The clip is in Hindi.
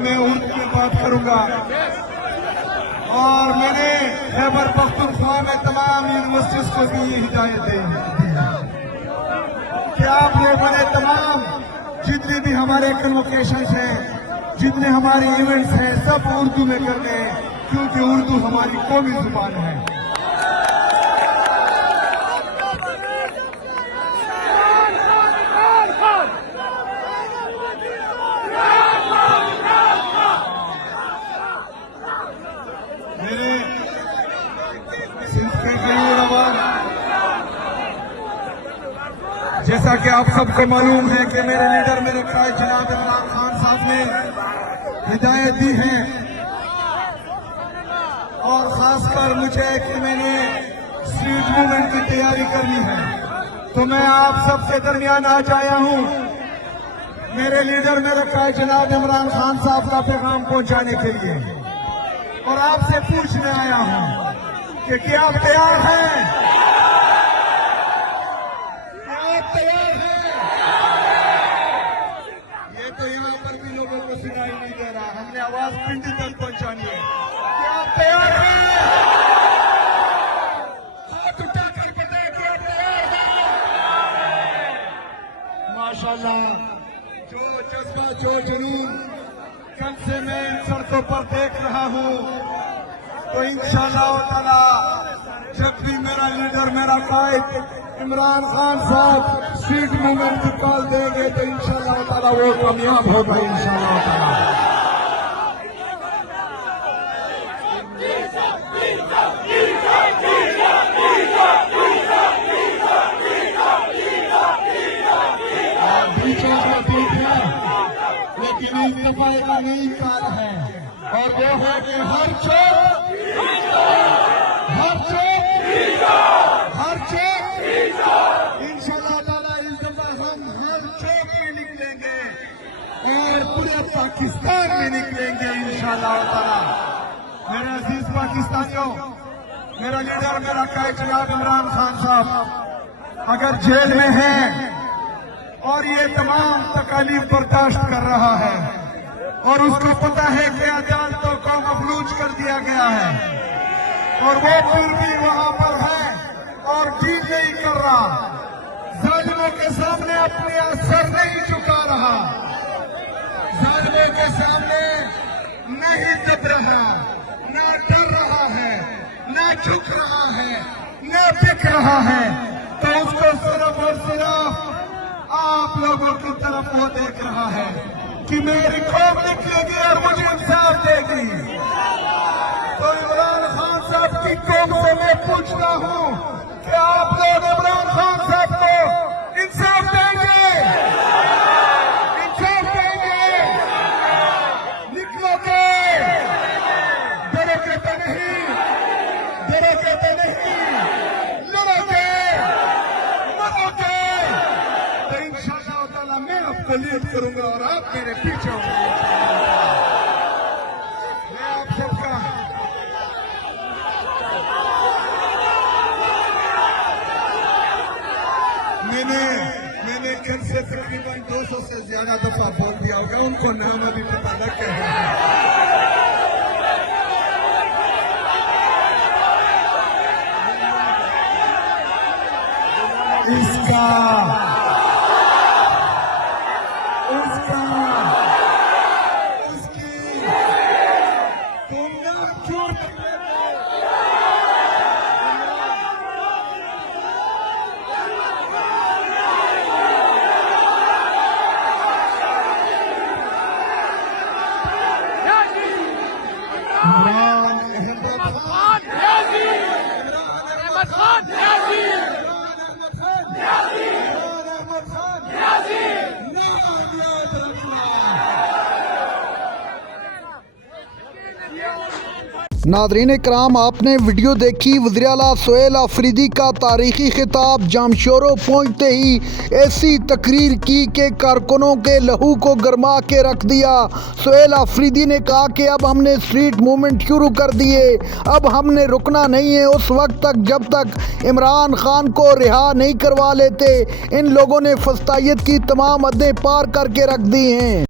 मैं उर्दू में बात करूंगा और मैंने खैबर पख्तूनख्वा में तमाम यूनिवर्सिटीज को भी ये हिदायत दी है कि आप लोगों ने तमाम जितने भी हमारे कन्वोकेशन हैं, जितने हमारे इवेंट्स हैं, सब उर्दू में करने हैं, क्योंकि उर्दू हमारी कौमी जुबान है। जैसा कि आप सबको मालूम है कि मेरे लीडर मेरे कायद जनाब इमरान खान साहब ने हिदायत दी है और खासकर मुझे कि मैंने स्ट्रीट मूवमेंट की तैयारी करनी है, तो मैं आप सबके दरमियान आज आया हूं मेरे लीडर मेरे कायद जनाब इमरान खान साहब का पैगाम पहुंचाने के लिए और आपसे पूछने आया हूं कि क्या आप तैयार हैं? तैयार है? ये तो यहाँ पर भी लोगों को सुनाई नहीं दे रहा, हमने आवाज पिंडी तक पहुंचानी है। क्या आप तैयार हैं? हाथ उठाकर बताएं कि आप तैयार हैं? माशाल्लाह, जो जज्बा जो जुनून कल से मैं इन सड़कों पर देख रहा हूँ, तो इंशाअल्लाह ताला जब भी मेरा लीडर मेरा कायद इमरान खान साहब स्ट्रीट मूवमेंट की कॉल देंगे तो इंशाअल्लाह ताला वो कामयाब होगा इंशाअल्लाह ताला। बीच में ठीक है, लेकिन इस दफा एक नई काल है और वो है कि हर चौक इंशाअल्लाह ताला इस दफा हम हर चौक में निकलेंगे और पूरे पाकिस्तान में निकलेंगे इंशाअल्लाह ताला। मेरे अजीज पाकिस्तानियों, मेरा लीडर मेरा कायद जनाब इमरान खान साहब अगर जेल में है और ये तमाम तकालीफ बर्दाश्त कर रहा है और उसको पता है कि अदालतों को मफलूज कर दिया गया है और वो फिर भी वहां पर है और ठीक नहीं कर रहा, जालिमों के सामने अपने सर नहीं झुका रहा, जालिमों के सामने नहीं दब रहा, न डर रहा है, न झुक रहा है, न बिक रहा है, तो उसको सिर्फ और सिर्फ आप लोगों की तरफ वो देख रहा है कि मेरी कौम निकलेगी और मुझे इंसाफ देगी। तो इमरान खान साहब की कौम से मैं पूछता हूँ कि आप लोग इमरान खान साहब को इंसाफ देंगे? इंसाफ देंगे? निकलोगे? डरोगे तो नहीं? डरोगे तो नहीं? लड़ोगे? मरोगे? तो इंशाअल्लाह ताला मैं आपको लीड करूंगा और आप मेरे पीछे होंगे। मैं आप सबका मैंने कल से तकरीबन 200 से ज्यादा दफा बोल दिया होगा, उनको नाम अभी पता लग गया है। इसका इसकी तुम ना झूठ नादरीन कराम, आपने वीडियो देखी वज़ीर आला सुहेल आफरीदी का तारीखी खिताब। जामशोरो पहुँचते ही ऐसी तकरीर की कि कारकुनों के लहू को गरमा के रख दिया। सुहेल आफरीदी ने कहा कि अब हमने स्ट्रीट मूवमेंट शुरू कर दिए, अब हमने रुकना नहीं है उस वक्त तक जब तक इमरान खान को रिहा नहीं करवा लेते। इन लोगों ने फस्तायत की तमाम हदें पार करके रख दी हैं।